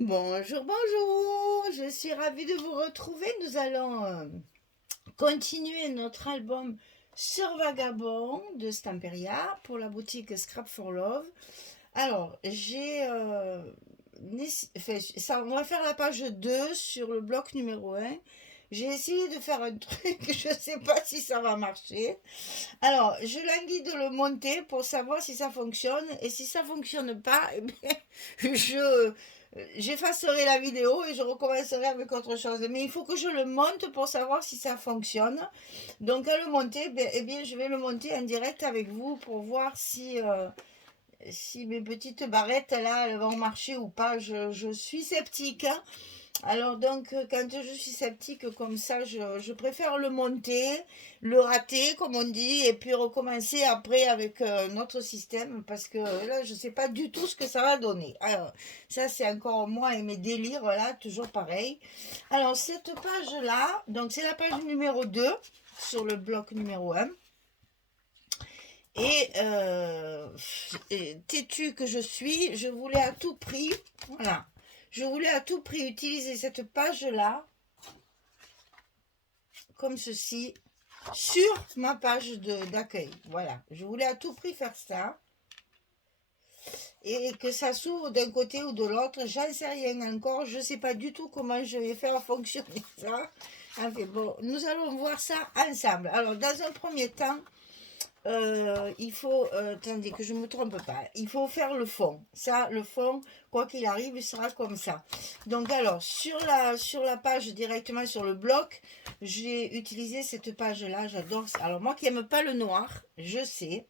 Bonjour, bonjour, je suis ravie de vous retrouver. Nous allons continuer notre album sur Vagabond de Stamperia pour la boutique Scrap for Love. Alors, on va faire la page 2 sur le bloc numéro un. J'ai essayé de faire un truc, je ne sais pas si ça va marcher. Alors, je languis de le monter pour savoir si ça fonctionne. Et si ça fonctionne pas, eh bien, j'effacerai la vidéo et je recommencerai avec autre chose. Mais il faut que je le monte pour savoir si ça fonctionne. Donc, à le monter, eh bien, je vais le monter en direct avec vous pour voir si mes petites barrettes là, elles vont marcher ou pas. Je suis sceptique, hein. Alors donc, quand je suis sceptique comme ça, je préfère le monter, le rater, comme on dit, et puis recommencer après avec notre système, parce que là, je ne sais pas du tout ce que ça va donner. Alors, ça, c'est encore moi et mes délires, là, toujours pareil. Alors, cette page-là, donc c'est la page numéro 2 sur le bloc numéro un. Et têtue que je suis, je voulais à tout prix, voilà, je voulais à tout prix utiliser cette page-là, comme ceci, sur ma page d'accueil. Voilà, je voulais à tout prix faire ça. Et que ça s'ouvre d'un côté ou de l'autre, j'en sais rien encore. Je ne sais pas du tout comment je vais faire fonctionner ça. Enfin bon, nous allons voir ça ensemble. Alors, dans un premier temps, il faut, attendez que je ne me trompe pas, il faut faire le fond. Ça, le fond, quoi qu'il arrive, il sera comme ça. Donc alors, sur la page directement sur le bloc, j'ai utilisé cette page-là, j'adore ça. Alors moi qui n'aime pas le noir, je sais.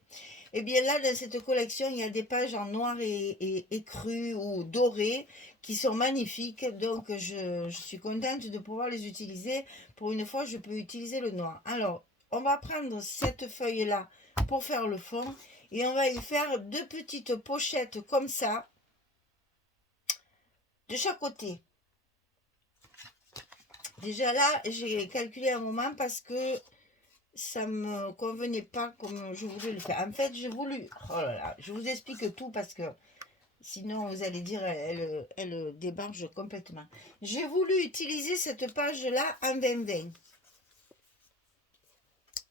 Et bien là, dans cette collection, il y a des pages en noir et cru ou doré qui sont magnifiques. Donc je suis contente de pouvoir les utiliser. Pour une fois, je peux utiliser le noir. Alors, on va prendre cette feuille-là pour faire le fond et on va y faire deux petites pochettes comme ça de chaque côté. Déjà là, j'ai calculé un moment parce que ça me convenait pas comme je voulais le faire. En fait, j'ai voulu, oh là là, je vous explique tout parce que sinon vous allez dire elle débarque complètement. J'ai voulu utiliser cette page-là en 20-20.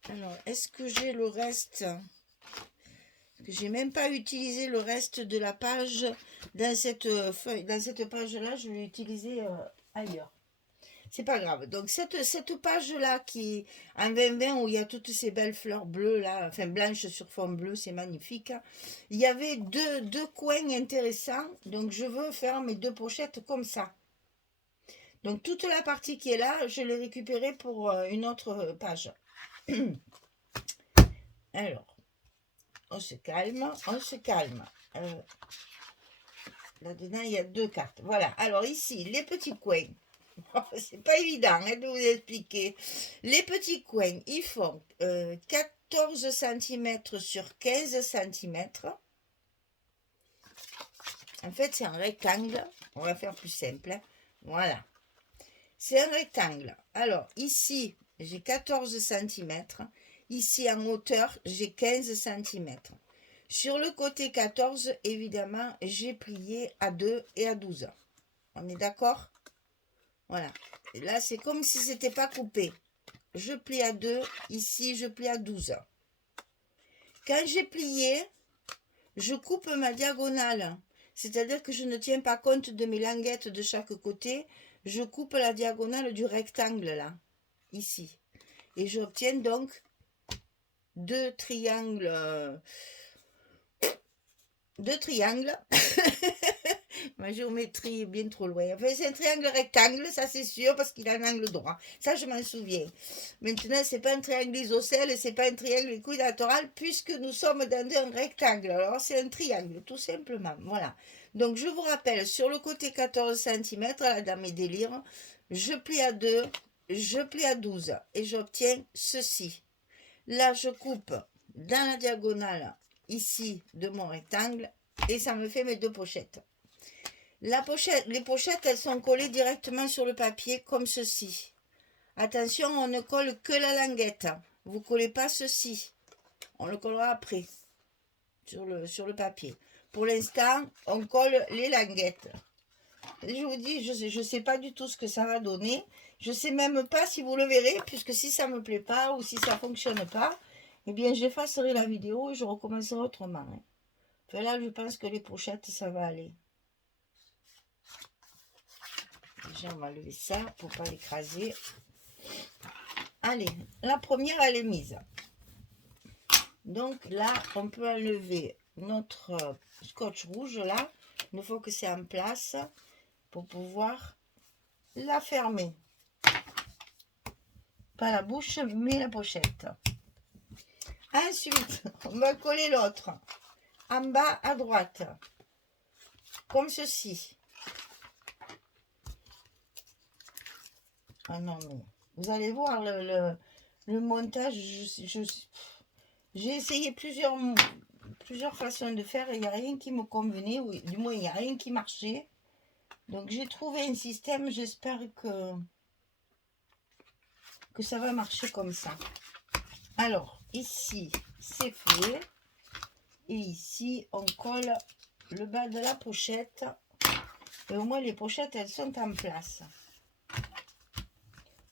Alors, est-ce que j'ai le reste? J'ai même pas utilisé le reste de la page dans cette feuille, dans cette page-là, je l'ai utilisé ailleurs. C'est pas grave. Donc cette page-là qui en 20-20 où il y a toutes ces belles fleurs bleues là, enfin blanches sur fond bleu, c'est magnifique. Il y avait deux coins intéressants, donc je veux faire mes deux pochettes comme ça. Donc toute la partie qui est là, je l'ai récupérée pour une autre page. Alors, on se calme, on se calme. Là-dedans, il y a deux cartes. Voilà. Alors ici, les petits coins. C'est pas évident hein, de vous expliquer. Les petits coins, ils font 14 cm sur 15 cm. En fait, c'est un rectangle. On va faire plus simple, hein. Voilà. C'est un rectangle. Alors, ici, j'ai 14 cm. Ici, en hauteur, j'ai 15 cm. Sur le côté 14, évidemment, j'ai plié à 2 et à 12. On est d'accord? Voilà. Et là, c'est comme si c'était pas coupé. Je plie à 2, ici, je plie à 12. Quand j'ai plié, je coupe ma diagonale. C'est-à-dire que je ne tiens pas compte de mes languettes de chaque côté. Je coupe la diagonale du rectangle, là, ici. Et j'obtiens donc deux triangles. Deux triangles. Ma géométrie est bien trop loin. Enfin, c'est un triangle rectangle, ça c'est sûr, parce qu'il a un angle droit. Ça, je m'en souviens. Maintenant, c'est pas un triangle isocèle, c'est pas un triangle équilatéral, puisque nous sommes dans un rectangle. Alors, c'est un triangle, tout simplement. Voilà. Donc, je vous rappelle, sur le côté 14 cm, là, dans mes délires, je plie à 2, je plie à 12, et j'obtiens ceci. Là, je coupe dans la diagonale, ici, de mon rectangle, et ça me fait mes deux pochettes. Les pochettes, elles sont collées directement sur le papier comme ceci. Attention, on ne colle que la languette. Vous ne collez pas ceci. On le collera après sur le papier. Pour l'instant, on colle les languettes. Je vous dis, je sais pas du tout ce que ça va donner. Je sais même pas si vous le verrez, puisque si ça me plaît pas ou si ça fonctionne pas, eh bien j'effacerai la vidéo et je recommencerai autrement, hein. Enfin, là, je pense que les pochettes, ça va aller. Déjà, on va lever ça pour pas l'écraser. Allez, la première, elle est mise. Donc là, on peut enlever notre scotch rouge, là, une fois que c'est en place, pour pouvoir la fermer. Pas la bouche, mais la pochette. Ensuite, on va coller l'autre en bas à droite, comme ceci. Ah non, mais vous allez voir le montage. J'ai essayé plusieurs façons de faire et il n'y a rien qui me convenait, ou du moins il n'y a rien qui marchait. Donc j'ai trouvé un système, j'espère que ça va marcher comme ça. Alors, ici, c'est fait. Et ici, on colle le bas de la pochette. Et au moins, les pochettes, elles sont en place.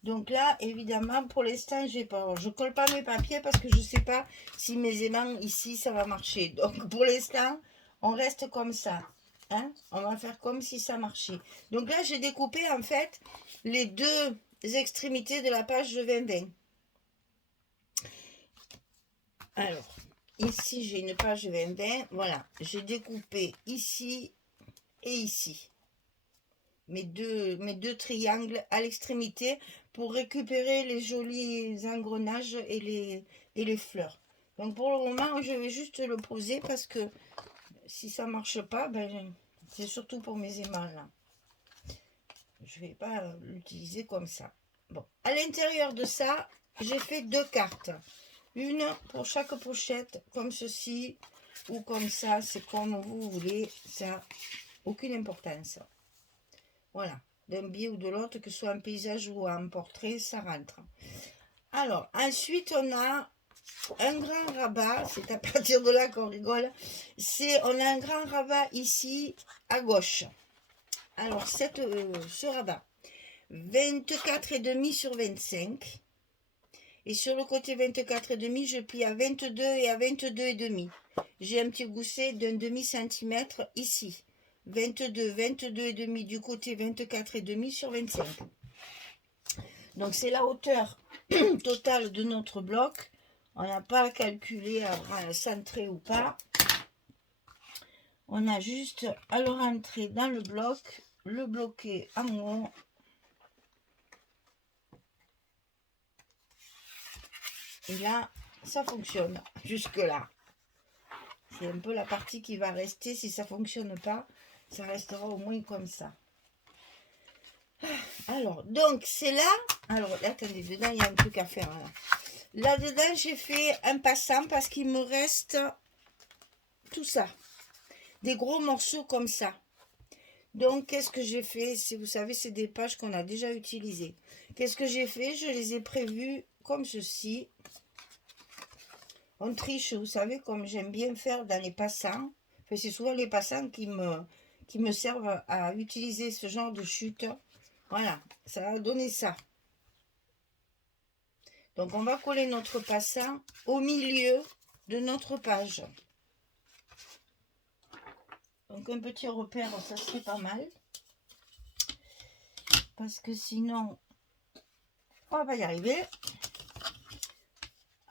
Donc là, évidemment, pour l'instant, je colle pas mes papiers parce que je ne sais pas si mes aimants ici, ça va marcher. Donc pour l'instant, on reste comme ça. Hein? On va faire comme si ça marchait. Donc là, j'ai découpé en fait les deux extrémités de la page 2020. Alors, ici, j'ai une page 2020. Voilà, j'ai découpé ici et ici. Mes deux triangles à l'extrémité pour récupérer les jolis engrenages et les fleurs. Donc pour le moment, je vais juste le poser parce que si ça marche pas, ben, c'est surtout pour mes aimants là. Je vais pas l'utiliser comme ça. Bon, à l'intérieur de ça, j'ai fait deux cartes. Une pour chaque pochette, comme ceci ou comme ça, c'est comme vous voulez, ça n'a aucune importance. Voilà, d'un biais ou de l'autre, que ce soit un paysage ou un portrait, ça rentre. Alors, ensuite, on a un grand rabat, c'est à partir de là qu'on rigole. On a un grand rabat ici, à gauche. Alors, ce rabat, 24,5 sur 25. Et sur le côté 24,5, je plie à 22 et à 22,5. J'ai un petit gousset d'un demi-centimètre ici. 22, 22,5 du côté 24,5 sur 25. Donc c'est la hauteur totale de notre bloc. On n'a pas à calculer à centrer ou pas. On a juste à le rentrer dans le bloc, le bloquer en haut. Et là, ça fonctionne jusque là. C'est un peu la partie qui va rester. Si ça ne fonctionne pas, ça restera au moins comme ça. Alors, donc, c'est là. Alors, attendez, dedans, il y a un truc à faire. Là-dedans, j'ai fait un passant parce qu'il me reste tout ça. Des gros morceaux comme ça. Donc, qu'est-ce que j'ai fait? Vous savez, c'est des pages qu'on a déjà utilisées. Qu'est-ce que j'ai fait? Je les ai prévues comme ceci. On triche, vous savez, comme j'aime bien faire dans les passants. Enfin, c'est souvent les passants qui me servent à utiliser ce genre de chute. Voilà, ça a donné ça. Donc, on va coller notre passant au milieu de notre page. Donc, un petit repère, ça serait pas mal. Parce que sinon, on va y arriver.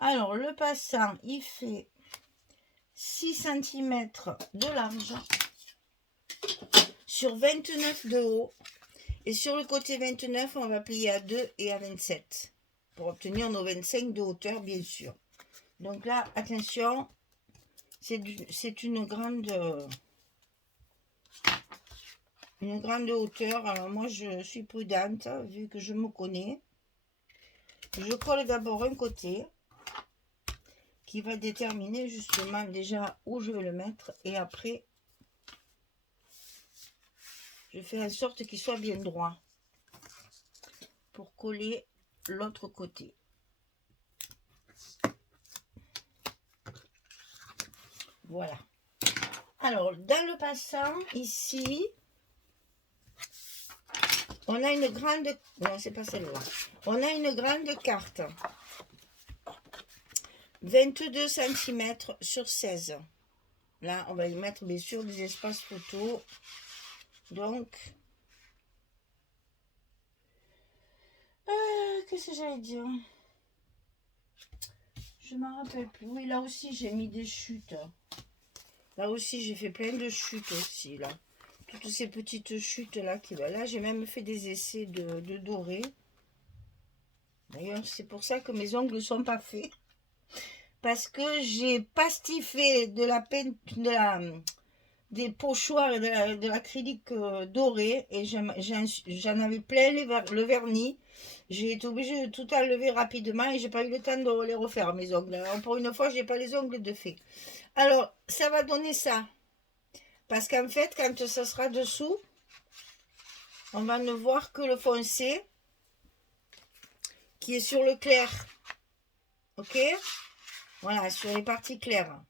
Alors, le passant, il fait 6 cm de large sur 29 de haut. Et sur le côté 29, on va plier à 2 et à 27 pour obtenir nos 25 de hauteur, bien sûr. Donc là, attention, c'est une grande hauteur. Alors moi, je suis prudente, vu que je me connais. Je colle d'abord un côté qui va déterminer justement déjà où je vais le mettre. Et après, je fais en sorte qu'il soit bien droit pour coller l'autre côté. Voilà. Alors, dans le passant, ici, On a une grande... Non, c'est pas celle-là. On a une grande carte. 22 cm sur 16. Là, on va y mettre bien sûr des espaces photos. Donc... qu'est-ce que j'allais dire? Je ne m'en rappelle plus. Oui, là aussi, j'ai mis des chutes. Là aussi, j'ai fait plein de chutes aussi, là. Toutes ces petites chutes là qui va là, j'ai même fait des essais de doré. D'ailleurs, c'est pour ça que mes ongles ne sont pas faits. Parce que j'ai pastiffé de la des pochoirs et de l'acrylique doré. Et j'en avais plein le vernis. J'ai été obligée de tout enlever rapidement et j'ai pas eu le temps de les refaire, mes ongles. Alors, pour une fois, j'ai pas les ongles de fait. Alors, ça va donner ça. Parce qu'en fait, quand ça sera dessous, on va ne voir que le foncé qui est sur le clair. Ok? Voilà, sur les parties claires.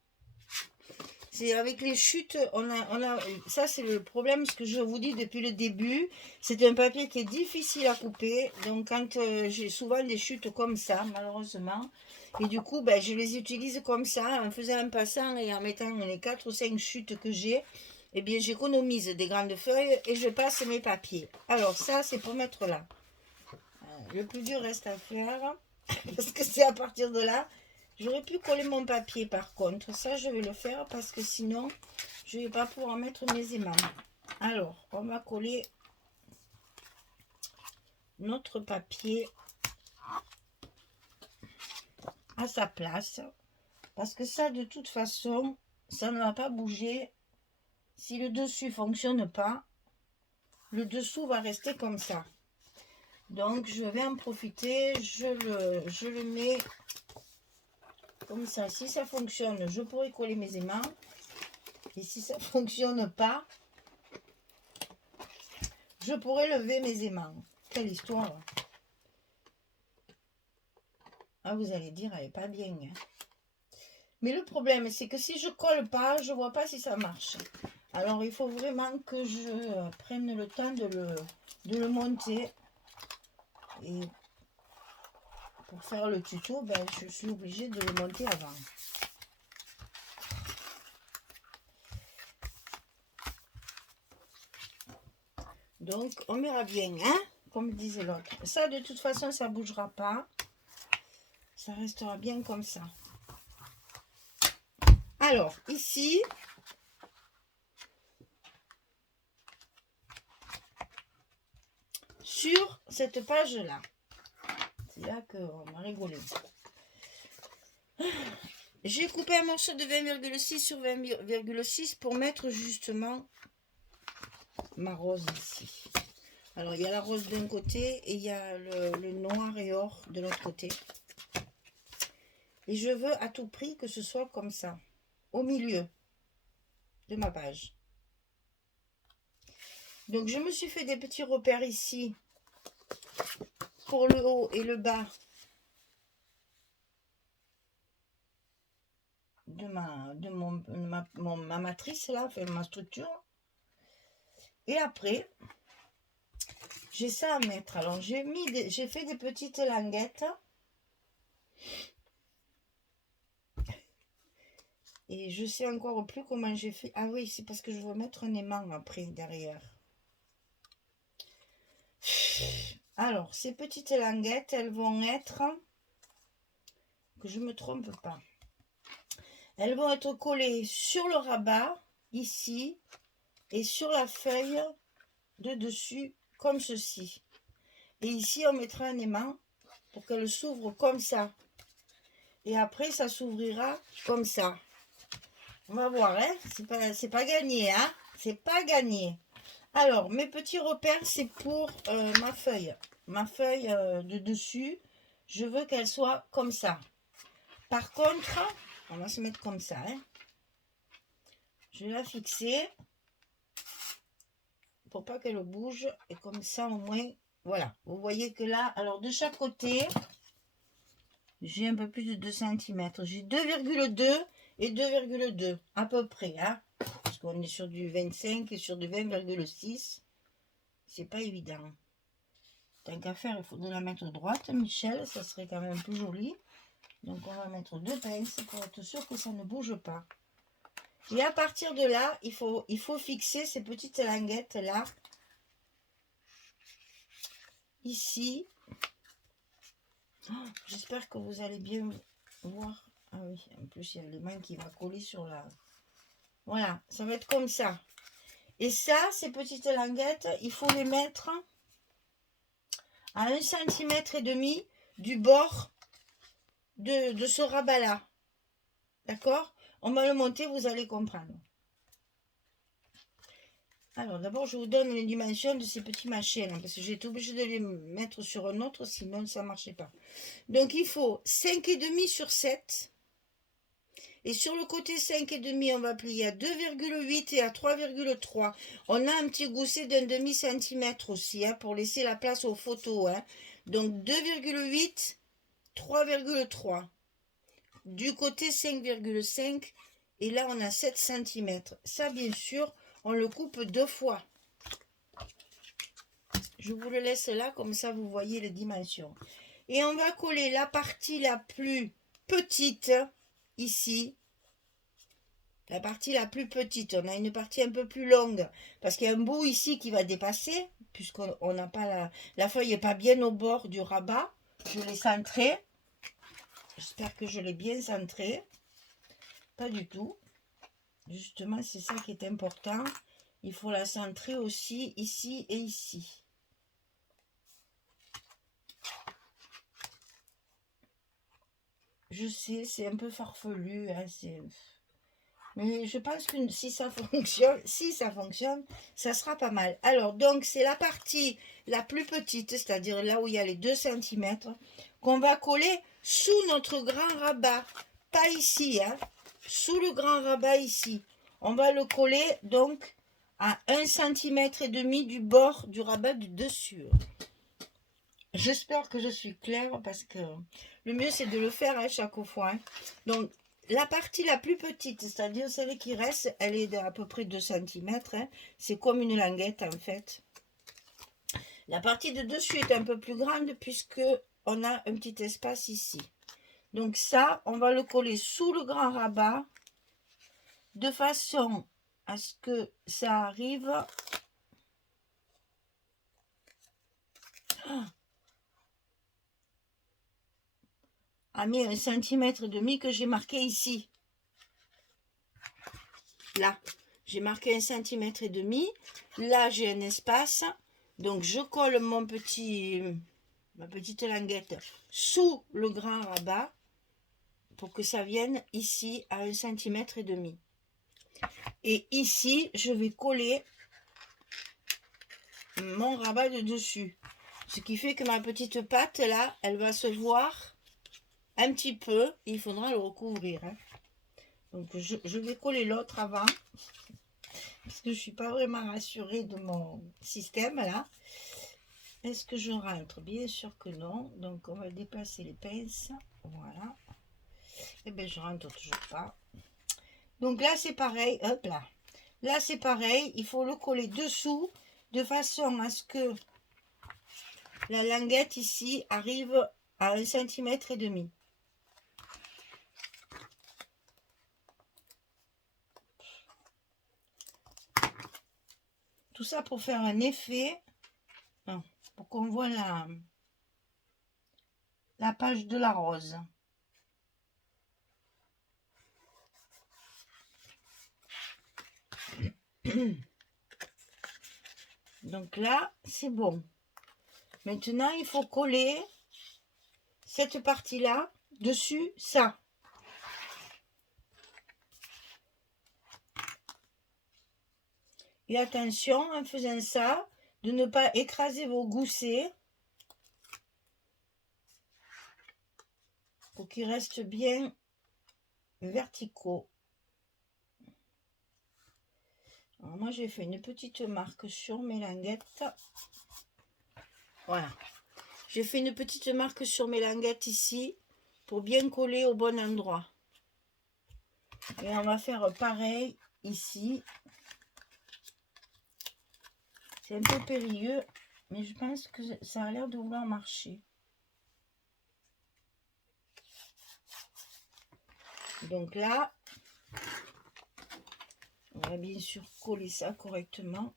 C'est avec les chutes, ça c'est le problème, ce que je vous dis depuis le début. C'est un papier qui est difficile à couper. Donc quand j'ai souvent des chutes comme ça, malheureusement. Et du coup, ben, je les utilise comme ça, en faisant un passant et en mettant les 4 ou 5 chutes que j'ai. Eh bien, j'économise des grandes feuilles et je passe mes papiers. Alors ça, c'est pour mettre là. Le plus dur reste à faire, parce que c'est à partir de là. J'aurais pu coller mon papier par contre. Ça, je vais le faire parce que sinon, je ne vais pas pouvoir mettre mes aimants. Alors, on va coller notre papier à sa place. Parce que ça, de toute façon, ça ne va pas bouger. Si le dessus ne fonctionne pas, le dessous va rester comme ça. Donc, je vais en profiter. Je le mets comme ça. Si ça fonctionne, je pourrais coller mes aimants. Et si ça ne fonctionne pas, je pourrais lever mes aimants. Quelle histoire! Ah, vous allez dire, elle n'est pas bien. Hein. Mais le problème, c'est que si je colle pas, je ne vois pas si ça marche. Alors, il faut vraiment que je prenne le temps de le monter. Et pour faire le tuto, ben, je suis obligée de le monter avant. Donc, on verra bien, hein, comme disait l'autre. Ça, de toute façon, ça ne bougera pas. Ça restera bien comme ça. Alors, ici, sur cette page-là, c'est là qu'on va rigoler. J'ai coupé un morceau de 20,6 sur 20,6 pour mettre justement ma rose ici. Alors, il y a la rose d'un côté et il y a le noir et or de l'autre côté. Et je veux à tout prix que ce soit comme ça, au milieu de ma page. Donc, je me suis fait des petits repères ici pour le haut et le bas de ma matrice, là, enfin ma structure. Et après, j'ai ça à mettre. Alors, j'ai fait des petites languettes. Et je sais encore plus comment j'ai fait. Ah oui, c'est parce que je veux mettre un aimant après, derrière. Alors, ces petites languettes, elles vont être... Que je ne me trompe pas. Elles vont être collées sur le rabat, ici, et sur la feuille de dessus, comme ceci. Et ici, on mettra un aimant pour qu'elle s'ouvre comme ça. Et après, ça s'ouvrira comme ça. On va voir, hein. C'est pas gagné, hein. C'est pas gagné. Alors, mes petits repères, c'est pour ma feuille. Ma feuille de dessus, je veux qu'elle soit comme ça. Par contre, on va se mettre comme ça, hein. Je vais la fixer pour pas qu'elle bouge. Et comme ça, au moins, voilà. Vous voyez que là, alors de chaque côté, j'ai un peu plus de 2 cm. J'ai 2,2 et 2,2 à peu près, hein. Parce qu'on est sur du 25 et sur du 20,6. C'est pas évident. tant qu'à faire, il faut nous la mettre droite, Michel, ça serait quand même plus joli. Donc on va mettre 2 pinces pour être sûr que ça ne bouge pas. Et à partir de là, il faut fixer ces petites languettes là, ici. Oh, j'espère que vous allez bien voir. Ah oui, en plus il y a les mains qui va coller sur la... Voilà, ça va être comme ça. Et ça, ces petites languettes, il faut les mettre à 1,5 cm du bord de ce rabat-là. D'accord? On va le monter, vous allez comprendre. Alors, d'abord, je vous donne les dimensions de ces petits machins, parce que j'ai été obligée de les mettre sur un autre, sinon ça ne marchait pas. Donc, il faut 5,5 sur 7. Et sur le côté 5,5, on va plier à 2,8 et à 3,3. On a un petit gousset d'un demi-centimètre aussi, hein, pour laisser la place aux photos. Hein. Donc 2,8, 3,3. Du côté 5,5. Et là, on a 7 cm. Ça, bien sûr, on le coupe 2 fois. Je vous le laisse là, comme ça, vous voyez les dimensions. Et on va coller la partie la plus petite, ici. La partie la plus petite, on a une partie un peu plus longue, parce qu'il y a un bout ici qui va dépasser, puisqu'on n'a pas la feuille n'est pas bien au bord du rabat. Je l'ai centré. J'espère que je l'ai bien centré. Pas du tout. Justement, c'est ça qui est important. Il faut la centrer aussi ici et ici. Je sais, c'est un peu farfelu, hein, mais je pense que si ça fonctionne, ça sera pas mal. Alors, donc, c'est la partie la plus petite, c'est-à-dire là où il y a les 2 cm, qu'on va coller sous notre grand rabat. Pas ici, hein, sous le grand rabat ici. On va le coller, donc, à 1,5 cm du bord du rabat du dessus. J'espère que je suis claire, parce que le mieux, c'est de le faire à chaque fois. Hein. Donc, la partie la plus petite, c'est-à-dire celle qui reste, elle est d'à peu près 2 cm. Hein. C'est comme une languette, en fait. La partie de dessus est un peu plus grande, puisque on a un petit espace ici. Donc ça, on va le coller sous le grand rabat, de façon à ce que ça arrive... à mes 1,5 cm que j'ai marqué ici. Là, j'ai marqué 1,5 cm. Là, j'ai un espace. Donc, je colle ma petite languette sous le grand rabat pour que ça vienne ici à 1,5 cm. Et ici, je vais coller mon rabat de dessus. Ce qui fait que ma petite patte, là, elle va se voir un petit peu. Il faudra le recouvrir. Hein. Donc, je vais coller l'autre avant. Parce que je ne suis pas vraiment rassurée de mon système, là. Est-ce que je rentre? Bien sûr que non. Donc, on va déplacer les pinces. Voilà. Et bien, je rentre toujours pas. Donc, là, c'est pareil. Hop là. Là, c'est pareil. Il faut le coller dessous de façon à ce que la languette ici arrive à 1,5 cm. Tout ça pour faire un effet, pour qu'on voit la page de la rose. Donc là, c'est bon. Maintenant, il faut coller cette partie-là dessus ça. Et attention, en faisant ça, de ne pas écraser vos goussets pour qu'ils restent bien verticaux. Alors moi, j'ai fait une petite marque sur mes languettes. Voilà. J'ai fait une petite marque sur mes languettes ici pour bien coller au bon endroit. Et on va faire pareil ici. C'est un peu périlleux. mais je pense que ça a l'air de vouloir marcher. Donc là, on va bien sûr coller ça correctement.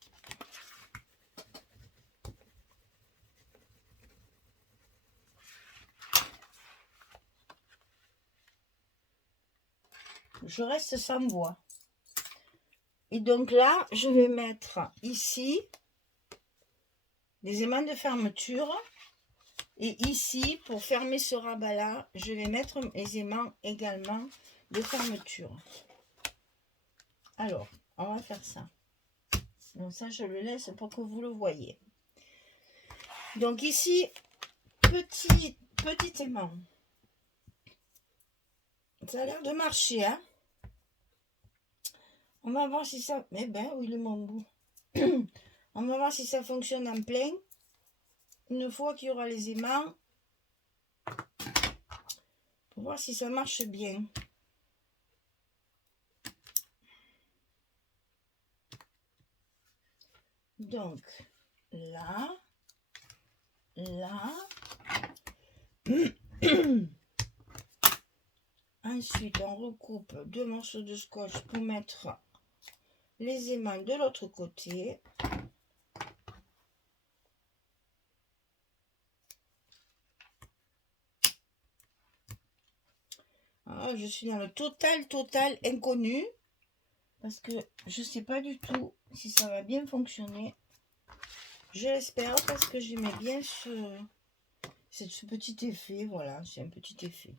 Je reste sans voix. Et donc là, je vais mettre ici des aimants de fermeture. Et ici, pour fermer ce rabat-là, je vais mettre les aimants également de fermeture. Alors, on va faire ça. Donc ça, je le laisse pour que vous le voyez. Donc ici, petit aimant. Ça a l'air de marcher, hein. On va voir si ça... Eh ben, où il est mon bout. On va voir si ça fonctionne en plein. Une fois qu'il y aura les aimants. Pour voir si ça marche bien. Donc, là. Là. Ensuite, on recoupe 2 morceaux de scotch pour mettre les aimants de l'autre côté. Alors, je suis dans le total inconnu parce que je ne sais pas du tout si ça va bien fonctionner. Je l'espère parce que j'aimais bien ce petit effet. Voilà, c'est un petit effet.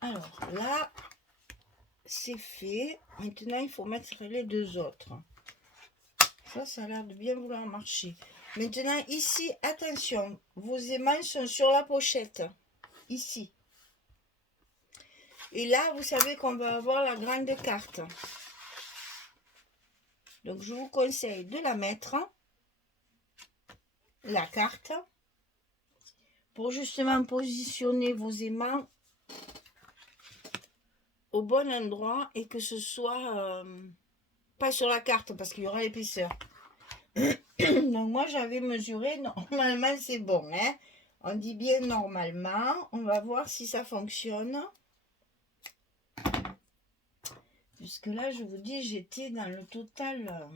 Alors là, c'est fait. Maintenant, il faut mettre les 2 autres. Ça a l'air de bien vouloir marcher. Maintenant, ici, attention, vos aimants sont sur la pochette. Ici. Et là, vous savez qu'on va avoir la grande carte. Donc, je vous conseille de la mettre, la carte, pour justement positionner vos aimants au bon endroit et que ce soit pas sur la carte parce qu'il y aura l'épaisseur. Donc, moi, j'avais mesuré, normalement, c'est bon, hein. On dit bien normalement. On va voir si ça fonctionne. Puisque là, je vous dis, j'étais dans le total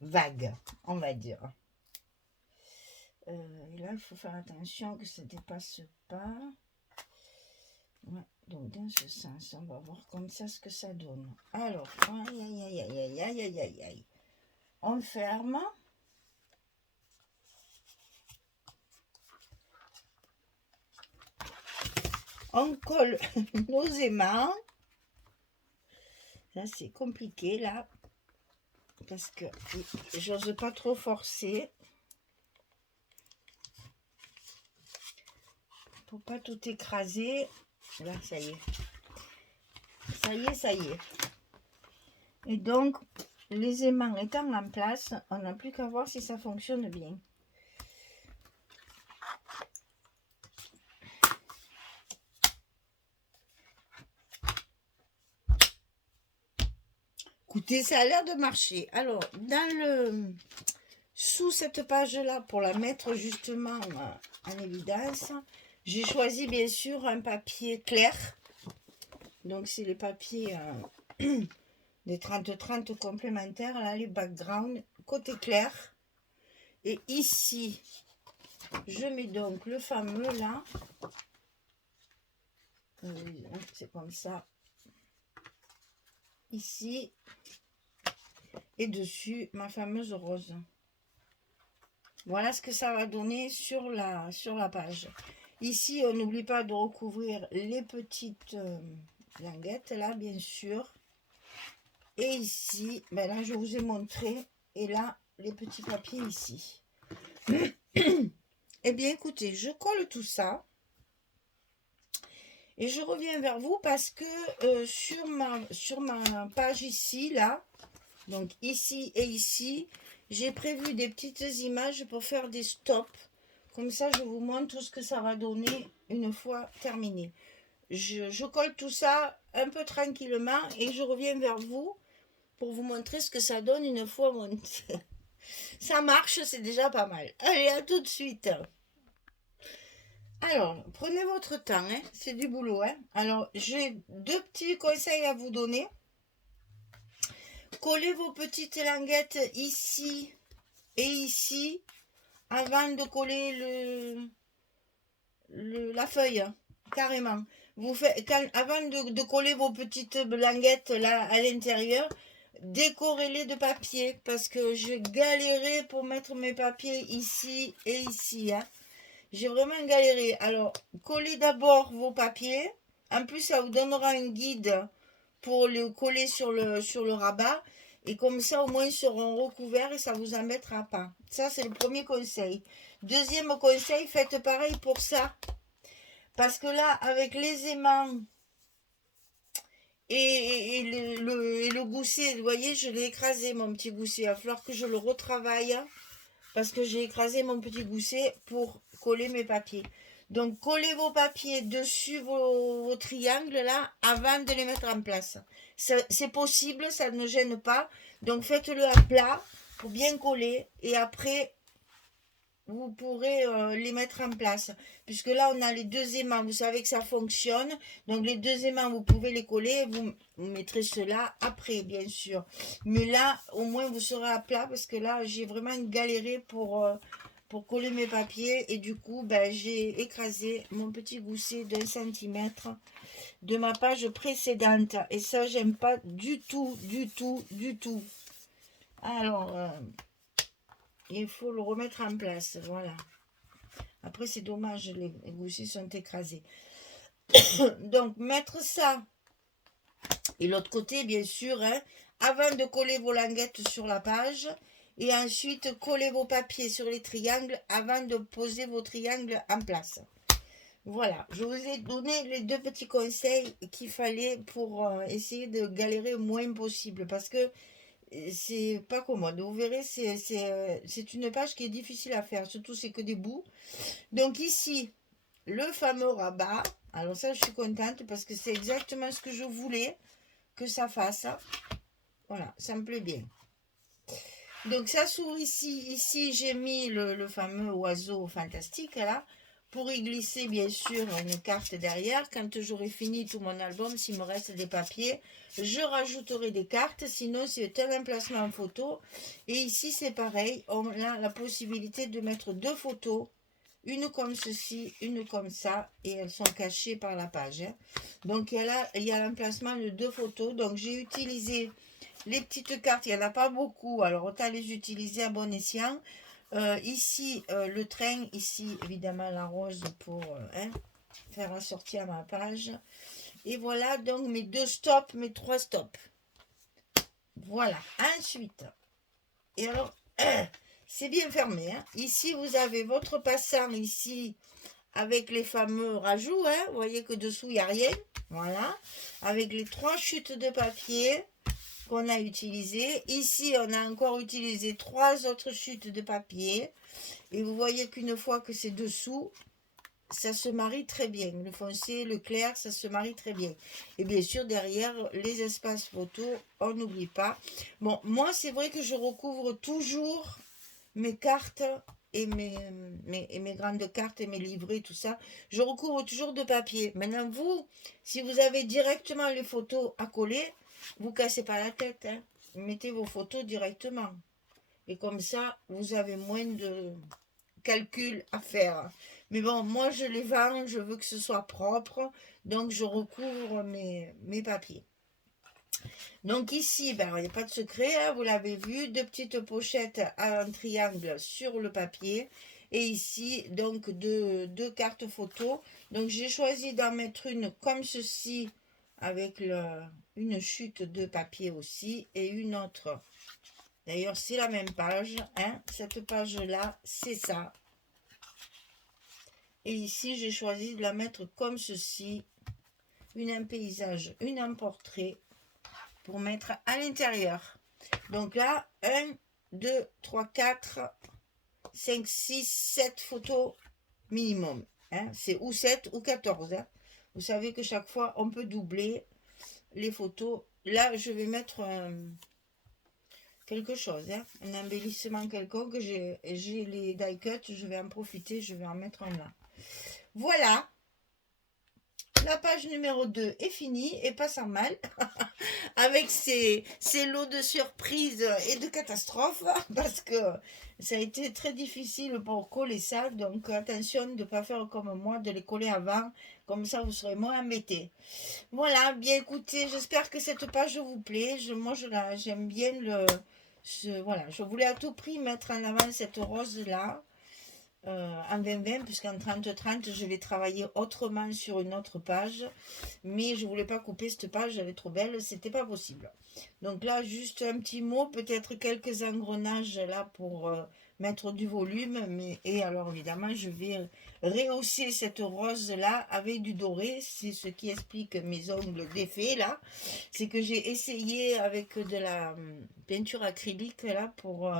vague, on va dire. Et là, il faut faire attention que ça ne dépasse pas. Ouais, donc dans ce sens, on va voir comme ça ce que ça donne. Alors, aïe. On ferme. On colle nos aimants. Ça, c'est compliqué, là. Parce que j'ose pas trop forcer. Pour pas tout écraser. Là, ça y est. Ça y est. Et donc, les aimants étant en place, on n'a plus qu'à voir si ça fonctionne bien. Écoutez, ça a l'air de marcher. Alors, sous cette page-là, pour la mettre justement en évidence, j'ai choisi bien sûr un papier clair. Donc, c'est les papiers des 30-30 complémentaires, là, les backgrounds, côté clair. Et ici, je mets donc le fameux là. C'est comme ça. Ici. Et dessus, ma fameuse rose. Voilà ce que ça va donner sur la page. Ici, on n'oublie pas de recouvrir les petites languettes, là, bien sûr. Et ici, ben là, je vous ai montré. Et là, les petits papiers ici. Eh bien, écoutez, je colle tout ça. Et je reviens vers vous parce que sur ma page ici, là, donc ici et ici, j'ai prévu des petites images pour faire des stops, Comme ça, je vous montre ce que ça va donner une fois terminé. Je colle tout ça un peu tranquillement et je reviens vers vous pour vous montrer ce que ça donne une fois monté. Ça marche, c'est déjà pas mal. Allez, à tout de suite. Alors, prenez votre temps, hein, c'est du boulot. Hein. Alors, j'ai deux petits conseils à vous donner. Collez vos petites languettes ici et ici avant de coller la feuille, hein, carrément. Vous faites, avant de coller vos petites languettes là à l'intérieur, décorez-les de papier parce que je galérais pour mettre mes papiers ici et ici. Hein. J'ai vraiment galéré. Alors, collez d'abord vos papiers. En plus, ça vous donnera un guide pour le coller sur le rabat. Et comme ça, au moins, ils seront recouverts et ça ne vous embêtera pas. Ça, c'est le premier conseil. Deuxième conseil, faites pareil pour ça. Parce que là, avec les aimants et le gousset, vous voyez, je l'ai écrasé, mon petit gousset. Il va falloir que je le retravaille parce que j'ai écrasé mon petit gousset pour coller mes papiers. Donc, collez vos papiers dessus vos triangles là avant de les mettre en place. C'est possible, ça ne gêne pas. Donc, faites-le à plat pour bien coller et après, vous pourrez les mettre en place. Puisque là, on a les deux aimants. Vous savez que ça fonctionne. Donc, les deux aimants, vous pouvez les coller. Vous mettrez cela après, bien sûr. Mais là, au moins, vous serez à plat. Parce que là, j'ai vraiment galéré pour coller mes papiers. Et du coup, ben, j'ai écrasé mon petit gousset d'1 centimètre de ma page précédente. Et ça, j'aime pas du tout, du tout, du tout. Alors... il faut le remettre en place, voilà. Après, c'est dommage, les goussets sont écrasés. Donc, mettre ça, et l'autre côté, bien sûr, hein, avant de coller vos languettes sur la page, et ensuite, coller vos papiers sur les triangles avant de poser vos triangles en place. Voilà, je vous ai donné les deux petits conseils qu'il fallait pour essayer de galérer le moins possible, parce que c'est pas commode. Vous verrez, c'est une page qui est difficile à faire, surtout c'est que des bouts. Donc ici, le fameux rabat. Alors ça, je suis contente parce que c'est exactement ce que je voulais que ça fasse. Voilà, ça me plaît bien. Donc ça s'ouvre ici. Ici, j'ai mis le fameux oiseau fantastique là. Pour y glisser, bien sûr, une carte derrière. Quand j'aurai fini tout mon album, s'il me reste des papiers, je rajouterai des cartes. Sinon, c'est un emplacement en photo. Et ici, c'est pareil. On a la possibilité de mettre deux photos. Une comme ceci, une comme ça. Et elles sont cachées par la page. Hein. Donc, il y a l'emplacement de deux photos. Donc, j'ai utilisé les petites cartes. Il n'y en a pas beaucoup. Alors, autant les utiliser à bon escient. Ici, le train, ici, évidemment, la rose pour faire assortir ma page. Et voilà, donc, mes deux stops, mes trois stops. Voilà, ensuite. Et alors, c'est bien fermé. Hein. Ici, vous avez votre passant, ici, avec les fameux rajouts. Hein. Vous voyez que dessous, il n'y a rien. Voilà. Avec les trois chutes de papier qu'on a utilisé. Ici, on a encore utilisé trois autres chutes de papier. Et vous voyez qu'une fois que c'est dessous, ça se marie très bien. Le foncé, le clair, ça se marie très bien. Et bien sûr, derrière, les espaces photos, on n'oublie pas. Bon, moi, c'est vrai que je recouvre toujours mes cartes et mes grandes cartes et mes livrets, tout ça. Je recouvre toujours de papier. Maintenant, vous, si vous avez directement les photos à coller, vous cassez pas la tête. Hein. Mettez vos photos directement. Et comme ça, vous avez moins de calcul à faire. Mais bon, moi, je les vends, je veux que ce soit propre. Donc, je recouvre mes papiers. Donc ici, ben, il n'y a pas de secret, hein, vous l'avez vu, deux petites pochettes à un triangle sur le papier. Et ici, donc, deux cartes photos. Donc, j'ai choisi d'en mettre une comme ceci, avec une chute de papier aussi, et une autre. D'ailleurs, c'est la même page. Hein, cette page-là, c'est ça. Et ici, j'ai choisi de la mettre comme ceci. Une en paysage, une en portrait. Pour mettre à l'intérieur. Donc là, 1, 2, 3, 4, 5, 6, 7 photos minimum. Hein. C'est ou 7 ou 14. Hein. Vous savez que chaque fois, on peut doubler les photos. Là, je vais mettre quelque chose, hein, un embellissement quelconque. J'ai les die cuts, je vais en profiter, je vais en mettre un là. Voilà, la page numéro 2 est finie et pas sans mal, avec ces lots de surprises et de catastrophes, parce que ça a été très difficile pour coller ça, donc attention de ne pas faire comme moi, de les coller avant, comme ça vous serez moins embêtés. Voilà, bien écoutez, j'espère que cette page vous plaît. Moi, j'aime bien voilà, je voulais à tout prix mettre en avant cette rose-là, en 20-20, puisqu'en 30-30, je vais travailler autrement sur une autre page. Mais je voulais pas couper cette page, elle est trop belle, c'était pas possible. Donc là, juste un petit mot, peut-être quelques engrenages là pour mettre du volume. Et alors, évidemment, je vais rehausser cette rose-là avec du doré. C'est ce qui explique mes ongles défaits là. C'est que j'ai essayé avec de la peinture acrylique là pour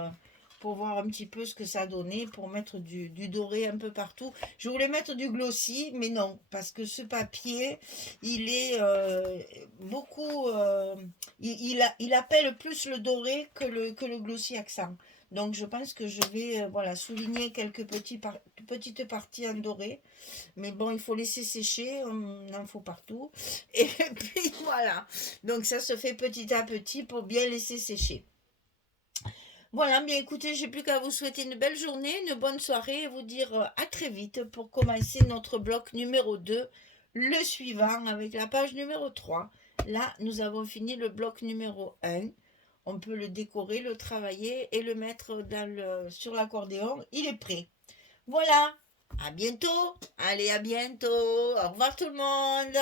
voir un petit peu ce que ça donnait, pour mettre du doré un peu partout. Je voulais mettre du glossy, mais non, parce que ce papier, il est beaucoup... il appelle plus le doré que le glossy accent. Donc je pense que je vais voilà, souligner quelques petites parties en doré. Mais bon, il faut laisser sécher, on en faut partout. Et puis voilà, donc ça se fait petit à petit pour bien laisser sécher. Voilà, bien écoutez, j'ai plus qu'à vous souhaiter une belle journée, une bonne soirée et vous dire à très vite pour commencer notre bloc numéro 2, le suivant avec la page numéro 3. Là, nous avons fini le bloc numéro 1. On peut le décorer, le travailler et le mettre sur l'accordéon. Il est prêt. Voilà, à bientôt. Allez, à bientôt. Au revoir tout le monde.